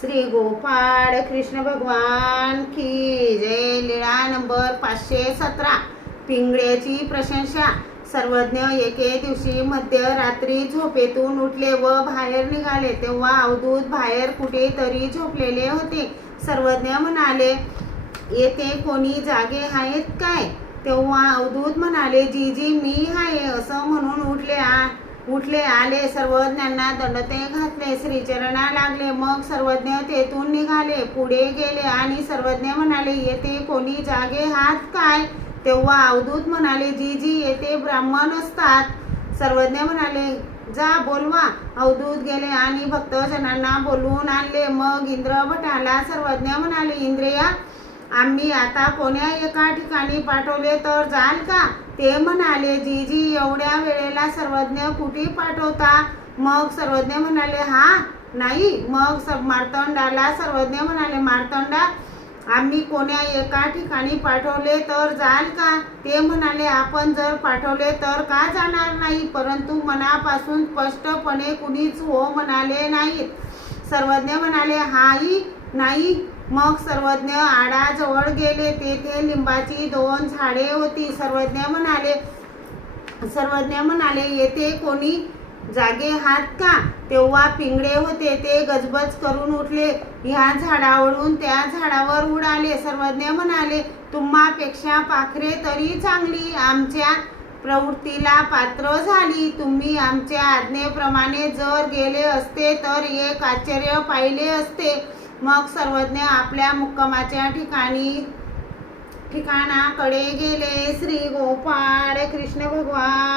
श्री गोपाळ कृष्ण भगवान की जय. लीळा नंबर पाचशे सतरा. पिंगळ्याची प्रशंसा. सर्वज्ञ एके दिवशी मध्यरात्री झोपेतून उठले व बाहेर निघाले. तेव्हा अवधूत बाहेर कुठेतरी झोपलेले होते. सर्वज्ञ म्हणाले येथे कोणी जागे आहेत काय? तेव्हा अवधूत म्हणाले जी जी मी आहे असं म्हणून उठले आ उठले आले सर्वज्ञांना दंडते घातले श्रीचरणा लागले. मग सर्वज्ञ तेथून निघाले. पुढे गेले आणि सर्वज्ञ म्हणाले येथे कोणी जागे हात काय? तेव्हा अवधूत म्हणाले जी जी येथे ब्राह्मण असतात. सर्वज्ञ म्हणाले जा बोलवा. अवधूत गेले आणि भक्तजनांना बोलवून आणले. मग इंद्र भटाला सर्वज्ञ म्हणाले इंद्रिया आम्ही आता कोण्या एका ठिकाणी पाठवले तर जाल का? ते म्हणाले जीजी एवढ्या वेळेला सर्वज्ञ कुठे पाठवता? मग सर्वज्ञ म्हणाले हा नाही. मग स- मार्तंडाला सर्वज्ञ म्हणाले मार्तंडा आम्ही कोण्या एका ठिकाणी पाठवले तर जाल का? ते म्हणाले आपण जर पाठवले तर का जाणार नाही? परंतु मनापासून स्पष्टपणे कुणीच हो म्हणाले नाहीत. सर्वज्ञ म्हणाले हाही नाही मग सर्वज्ञ आडाजवळ गेले. तेथे लिंबाची दोन झाडे होती. सर्वज्ञ म्हणाले सर्वज्ञ म्हणाले येथे कोणी जागे हात का? तेव्हा पिंगळे होते. ते गजबज करून उठले. ह्या झाडावरून त्या झाडावर उडाले. सर्वज्ञ म्हणाले तुम्हापेक्षा पाखरे तरी चांगली. आमच्या प्रवृत्तीला पात्र झाली. तुम्ही आमच्या आज्ञेप्रमाणे जर गेले असते तर एक आश्चर्य पाहिले असते. मग सर्वज्ञ आपल्या मुक्कामाच्या ठिकाणी ठिकाणाकडे गेले. श्री गोपाळ कृष्ण भगवान.